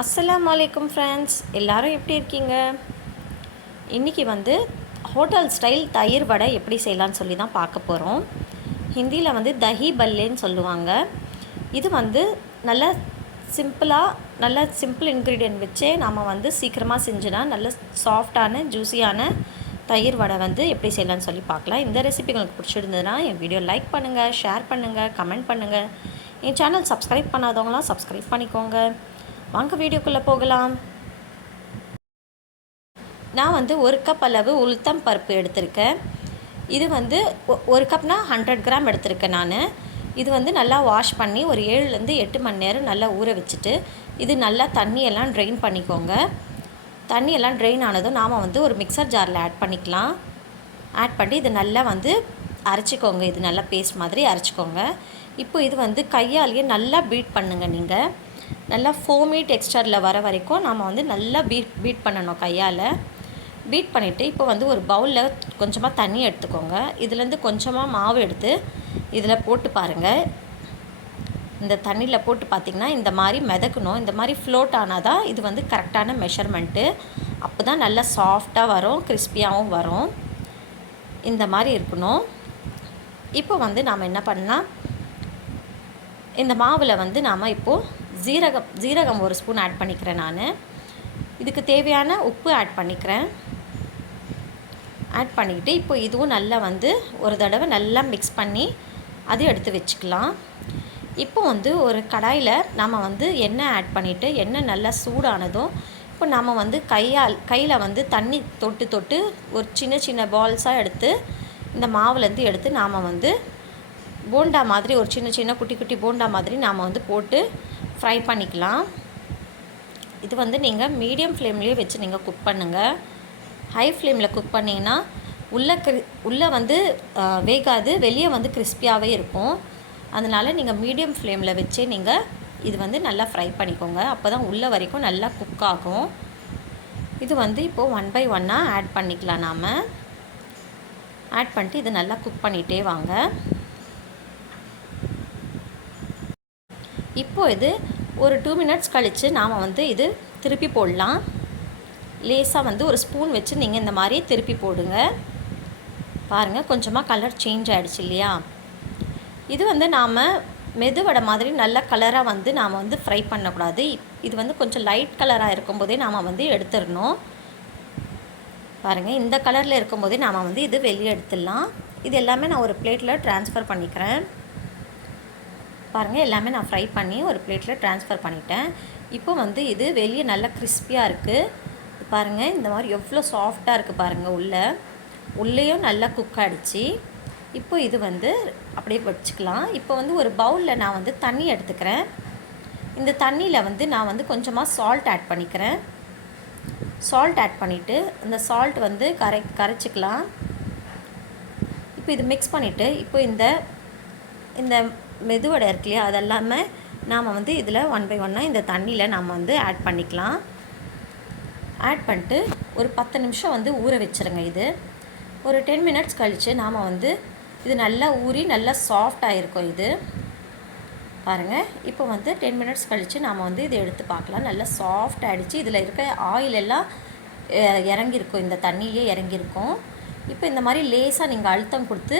அஸ்லாம் வலைக்கம் ஃப்ரெண்ட்ஸ் எல்லாரும் எப்படி இருக்கீங்க? இன்றைக்கி வந்து ஹோட்டல் ஸ்டைல் தயிர் வடை எப்படி செய்யலான்னு சொல்லி தான் பார்க்க போகிறோம் ஹிந்தியில் வந்து தஹி பல்லேன்னு சொல்லுவாங்க. இது வந்து நல்ல சிம்பிளாக நல்ல சிம்பிள் இன்க்ரீடியன்ட் வச்சே நம்ம வந்து சீக்கிரமாக செஞ்சுனா நல்ல சாஃப்டான ஜூஸியான தயிர் வடை வந்து எப்படி செய்யலாம்னு சொல்லி பார்க்கலாம். இந்த ரெசிபி உங்களுக்கு பிடிச்சிருந்ததுன்னா என் வீடியோ லைக் பண்ணுங்கள் ஷேர் பண்ணுங்கள் கமெண்ட் பண்ணுங்கள் என் சேனல் சப்ஸ்கிரைப் பண்ணாதவங்களாம் சப்ஸ்கிரைப் பண்ணிக்கோங்க. வாங்க வீடியோக்குள்ளே போகலாம். நான் வந்து ஒரு கப் அளவு உளுத்தம் பருப்பு எடுத்திருக்கேன். இது வந்து ஒ- ஒரு கப்னா ஹண்ட்ரட் கிராம் எடுத்திருக்கேன் நான். இது வந்து நல்லா வாஷ் பண்ணி ஒரு ஏழுலேருந்து எட்டு மணி நேரம் நல்லா ஊற வச்சுட்டு இது நல்லா தண்ணியெல்லாம் ட்ரெயின் பண்ணிக்கோங்க. தண்ணியெல்லாம் ட்ரெயின் ஆனதும் நாம் வந்து ஒரு மிக்சர் ஜாரில் ஆட் பண்ணிக்கலாம். ஆட் பண்ணி இது நல்லா வந்து அரைச்சிக்கோங்க. இது நல்லா பேஸ்ட் மாதிரி அரைச்சிக்கோங்க. இப்போ இது வந்து கையாலேயே நல்லா பீட் பண்ணுங்கள் நீங்கள் நல்லா ஃபோமி டெக்ஸ்டரில் வர வரைக்கும் நாம் வந்து நல்லா பீட் பீட் பண்ணணும் கையால். பீட் பண்ணிவிட்டு இப்போ வந்து ஒரு பவுலில் கொஞ்சமாக தண்ணி எடுத்துக்கோங்க. இதுலேருந்து கொஞ்சமாக மாவு எடுத்து இதில் போட்டு பாருங்கள் இந்த தண்ணியில் போட்டு பார்த்திங்கன்னா இந்த மாதிரி மிதக்கணும். இந்த மாதிரி ஃப்ளோட் ஆனால் தான் இது வந்து கரெக்டான மெஷர்மெண்ட்டு அப்போ தான் நல்லா சாஃப்டாக வரும் கிறிஸ்பியாகவும் வரும். இந்த மாதிரி இருக்கணும். இப்போ வந்து நாம் என்ன பண்ணலாம்? இந்த மாவில் வந்து நாம் இப்போது ஜீரகம் ஜீரகம் ஒரு ஸ்பூன் ஆட் பண்ணிக்கிறேன் நான். இதுக்கு தேவையான உப்பு ஆட் பண்ணிக்கிறேன். ஆட் பண்ணிக்கிட்டு இப்போ இதுவும் நல்லா வந்து ஒரு தடவை நல்லா மிக்ஸ் பண்ணி அது எடுத்து வச்சுக்கலாம். இப்போ வந்து ஒரு கடாயில் நாம் வந்து எண்ணெய் ஆட் பண்ணிவிட்டு எண்ணெய் நல்லா சூடானதும் இப்போ நாம் வந்து கையால் கையில் வந்து தண்ணி தொட்டு தொட்டு ஒரு சின்ன சின்ன பால்ஸாக எடுத்து இந்த மாவுலேருந்து எடுத்து நாம் வந்து போண்டா மாதிரி ஒரு சின்ன சின்ன குட்டி குட்டி போண்டா மாதிரி நாம் வந்து போட்டு ஃப்ரை பண்ணிக்கலாம். இது வந்து நீங்கள் மீடியம் ஃப்ளேம்லேயே வச்சு நீங்கள் குக் பண்ணுங்கள் ஹை ஃப்ளேமில் குக் பண்ணிங்கன்னா உள்ளே கிரி உள்ளே வந்து வேகாது வெளியே வந்து கிறிஸ்பியாகவே இருக்கும். அதனால் நீங்கள் மீடியம் ஃப்ளேமில் வச்சே நீங்கள் இது வந்து நல்லா ஃப்ரை பண்ணிக்கோங்க. அப்போ தான் உள்ளே வரைக்கும் நல்லா குக் ஆகும். இது வந்து இப்போது ஒன் பை ஒன்னாக ஆட் பண்ணிக்கலாம் நாம். ஆட் பண்ணிட்டு இது நல்லா குக் பண்ணிகிட்டே வாங்க. இப்போ இது ஒரு டூ மினிட்ஸ் கழித்து நாம் வந்து இது திருப்பி போடலாம். லேசாக வந்து ஒரு ஸ்பூன் வச்சு நீங்கள் இந்த மாதிரி திருப்பி போடுங்க. பாருங்கள் கொஞ்சமாக கலர் சேஞ்ச் ஆகிடுச்சு இல்லையா? இது வந்து நாம் மெதுவடை மாதிரி நல்ல கலராக வந்து நாம் வந்து ஃப்ரை பண்ணக்கூடாது. இது வந்து கொஞ்சம் லைட் கலராக இருக்கும்போதே நாம் வந்து எடுத்துடணும். பாருங்கள் இந்த கலரில் இருக்கும்போதே நாம் வந்து இது வெளியே எடுத்துடலாம். இது எல்லாமே நான் ஒரு பிளேட்டில் ட்ரான்ஸ்ஃபர் பண்ணிக்கிறேன். பாருங்கள் எல்லாமே நான் ஃப்ரை பண்ணி ஒரு பிளேட்டில் ட்ரான்ஸ்ஃபர் பண்ணிட்டேன். இப்போ வந்து இது வெளியே நல்லா கிறிஸ்பியாக இருக்குது பாருங்கள் இந்த மாதிரி எவ்வளோ சாஃப்டாக இருக்குது பாருங்கள் உள்ளே. உள்ளேயும் நல்லா குக் ஆகிடுச்சு இப்போ இது வந்து அப்படியே வச்சுக்கலாம். இப்போ வந்து ஒரு பவுலில் நான் வந்து தண்ணி எடுத்துக்கிறேன். இந்த தண்ணியில் வந்து நான் வந்து கொஞ்சமாக சால்ட் ஆட் பண்ணிக்கிறேன். சால்ட் ஆட் பண்ணிவிட்டு இந்த சால்ட் வந்து கரை கரைச்சிக்கலாம். இப்போ இது மிக்ஸ் பண்ணிவிட்டு இப்போ இந்த இந்த மெதுவடை இருக்கு இல்லையா? அதெல்லாமே நாம் வந்து இதில் ஒன் பை ஒன்னாக இந்த தண்ணியில் நாம் வந்து ஆட் பண்ணிக்கலாம். ஆட் பண்ணிட்டு ஒரு பத்து நிமிஷம் வந்து ஊற வச்சுருங்க இது. ஒரு டென் மினிட்ஸ் கழித்து நாம் வந்து இது நல்லா ஊறி நல்லா சாஃப்டாக இருக்கும் இது. பாருங்கள் இப்போ வந்து டென் மினிட்ஸ் கழித்து நாம் வந்து இதை எடுத்து பார்க்கலாம். நல்லா சாஃப்ட் ஆகிடுச்சு இதில் இருக்க ஆயில் எல்லாம் இறங்கியிருக்கும். இந்த தண்ணியிலே இறங்கியிருக்கும். இப்போ இந்த மாதிரி லேசாக நீங்கள் அழுத்தம் கொடுத்து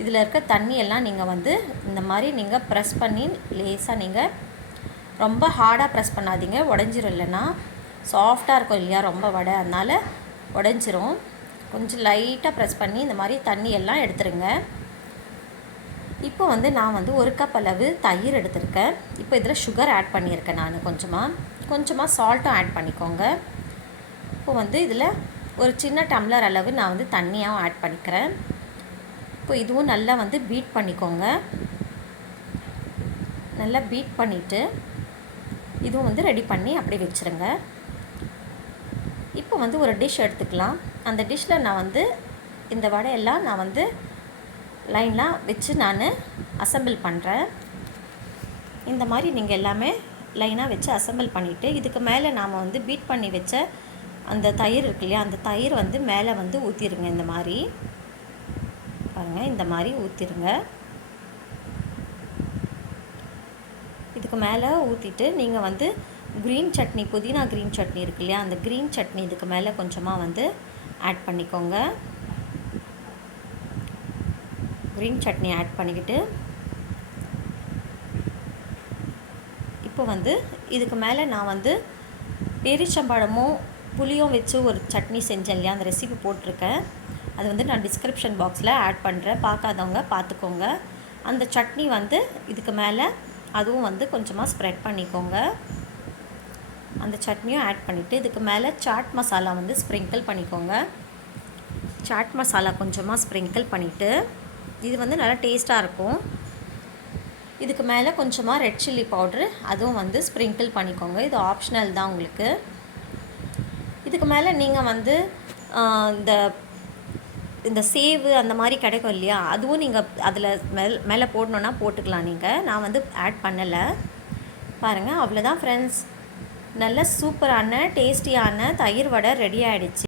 இதில் இருக்க தண்ணியெல்லாம் நீங்கள் வந்து இந்த மாதிரி நீங்கள் ப்ரெஸ் பண்ணி லேசாக நீங்கள் ரொம்ப ஹார்டாக ப்ரெஸ் பண்ணாதீங்க. உடஞ்சிரும் இல்லைன்னா சாஃப்டாக இருக்கும் இல்லையா? ரொம்ப வடை. அதனால் உடஞ்சிரும். கொஞ்சம் லைட்டாக ப்ரெஸ் பண்ணி இந்த மாதிரி தண்ணியெல்லாம் எடுத்துருங்க. இப்போ வந்து நான் வந்து ஒரு கப் அளவு தயிர் எடுத்திருக்கேன். இப்போ இதில் சுகர் ஆட் பண்ணியிருக்கேன் நான் கொஞ்சமாக கொஞ்சமாக சால்ட்டும் ஆட் பண்ணிக்கோங்க. இப்போ வந்து இதில் ஒரு சின்ன டம்ளர் அளவு நான் வந்து தண்ணியாகவும் ஆட் பண்ணிக்கிறேன். இப்போ இதுவும் நல்லா வந்து பீட் பண்ணிக்கோங்க. நல்லா பீட் பண்ணிவிட்டு இதுவும் வந்து ரெடி பண்ணி அப்படியே வச்சுருங்க. இப்போ வந்து ஒரு டிஷ் எடுத்துக்கலாம். அந்த டிஷ்ஷில் நான் வந்து இந்த வடையெல்லாம் நான் வந்து லைனாக வச்சு நான் அசெம்பிள் பண்ணுறேன் இந்த மாதிரி நீங்கள் எல்லாமே லைனாக வச்சு அசெம்பிள் பண்ணிவிட்டு இதுக்கு மேலே நாம் வந்து பீட் பண்ணி வச்ச அந்த தயிர் இருக்கு இல்லையா அந்த தயிர் வந்து மேலே வந்து ஊற்றிடுங்க இந்த மாதிரி. பாருங்கள் இந்த மாதிரி ஊற்றிடுங்க இதுக்கு மேலே ஊற்றிட்டு நீங்கள் வந்து க்ரீன் சட்னி புதினா க்ரீன் சட்னி இருக்கு இல்லையா அந்த க்ரீன் சட்னி இதுக்கு மேலே கொஞ்சமாக வந்து ஆட் பண்ணிக்கோங்க. க்ரீன் சட்னி ஆட் பண்ணிக்கிட்டு இப்போ வந்து இதுக்கு மேலே நான் வந்து பேரிச்சம்பழமும் புளியும் வச்சு ஒரு சட்னி செஞ்சேன் இல்லையா அந்த ரெசிபி போட்டிருக்கேன். அது வந்து நான் டிஸ்கிரிப்ஷன் பாக்ஸில் ஆட் பண்ணுறேன் பார்க்காதவங்க பார்த்துக்கோங்க. அந்த சட்னி வந்து இதுக்கு மேலே அதுவும் வந்து கொஞ்சமாக ஸ்ப்ரெட் பண்ணிக்கோங்க. அந்த சட்னியும் ஆட் பண்ணிவிட்டு இதுக்கு மேலே சாட் மசாலா வந்து ஸ்ப்ரிங்கிள் பண்ணிக்கோங்க. சாட் மசாலா கொஞ்சமாக ஸ்ப்ரிங்கிள் பண்ணிவிட்டு இது வந்து நல்லா டேஸ்ட்டாக இருக்கும். இதுக்கு மேலே கொஞ்சமாக ரெட் சில்லி பவுட்ரு அதுவும் வந்து ஸ்ப்ரிங்கிள் பண்ணிக்கோங்க. இது ஆப்ஷனல் தான் உங்களுக்கு. இதுக்கு மேலே நீங்கள் வந்து இந்த இந்த சேவு அந்த மாதிரி கிடைக்கும் இல்லையா? அதுவும் நீங்கள் அதில் மேல் மேலே போடணுன்னா போட்டுக்கலாம் நீங்கள் நான் வந்து ஆட் பண்ணலை. பாருங்கள் அவ்வளோதான் ஃப்ரெண்ட்ஸ் நல்ல சூப்பரான டேஸ்டியான தயிர் வடை ரெடி ஆகிடுச்சு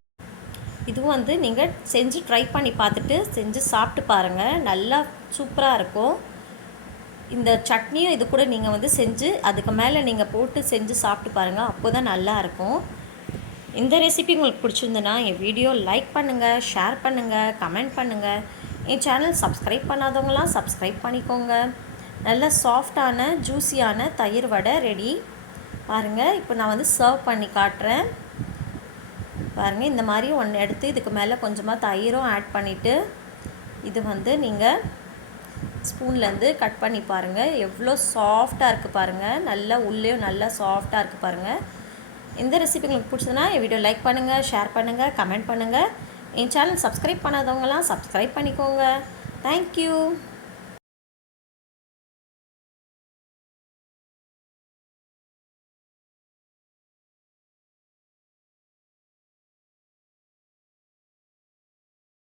இதுவும் வந்து நீங்கள் செஞ்சு ட்ரை பண்ணி பார்த்துட்டு செஞ்சு சாப்பிட்டு பாருங்கள் நல்லா சூப்பராக இருக்கும். இந்த சட்னியும் இது கூட நீங்கள் வந்து செஞ்சு அதுக்கு மேலே நீங்கள் போட்டு செஞ்சு சாப்பிட்டு பாருங்கள் அப்போ தான் நல்லாயிருக்கும் இந்த ரெசிபி உங்களுக்கு பிடிச்சிருந்துன்னா என் வீடியோ லைக் பண்ணுங்கள் ஷேர் பண்ணுங்கள் கமெண்ட் பண்ணுங்கள் என் சேனல் சப்ஸ்கிரைப் பண்ணாதவங்களாம் சப்ஸ்கிரைப் பண்ணிக்கோங்க. நல்ல சாஃப்டான ஜூஸியான தயிர் வடை ரெடி பாருங்கள் இப்போ நான் வந்து சர்வ் பண்ணி காட்டுறேன். பாருங்கள் இந்த மாதிரி ஒன்று எடுத்து இதுக்கு மேலே கொஞ்சமாக தயிரும் ஆட் பண்ணிவிட்டு இது வந்து நீங்கள் ஸ்பூன்லேருந்து கட் பண்ணி பாருங்கள் எவ்வளோ சாஃப்டாக இருக்குது பாருங்கள் நல்லா உள்ளேயும் நல்லா சாஃப்டாக இருக்குது பாருங்கள் இந்த ரெசிபி உங்களுக்கு பிடிச்சதுன்னா என் வீடியோ லைக் பண்ணுங்கள் ஷேர் பண்ணுங்கள் கமெண்ட் பண்ணுங்கள் என் சேனல் சப்ஸ்கிரைப் பண்ணாதவங்களாம் சப்ஸ்கிரைப் பண்ணிக்கோங்க. Thank you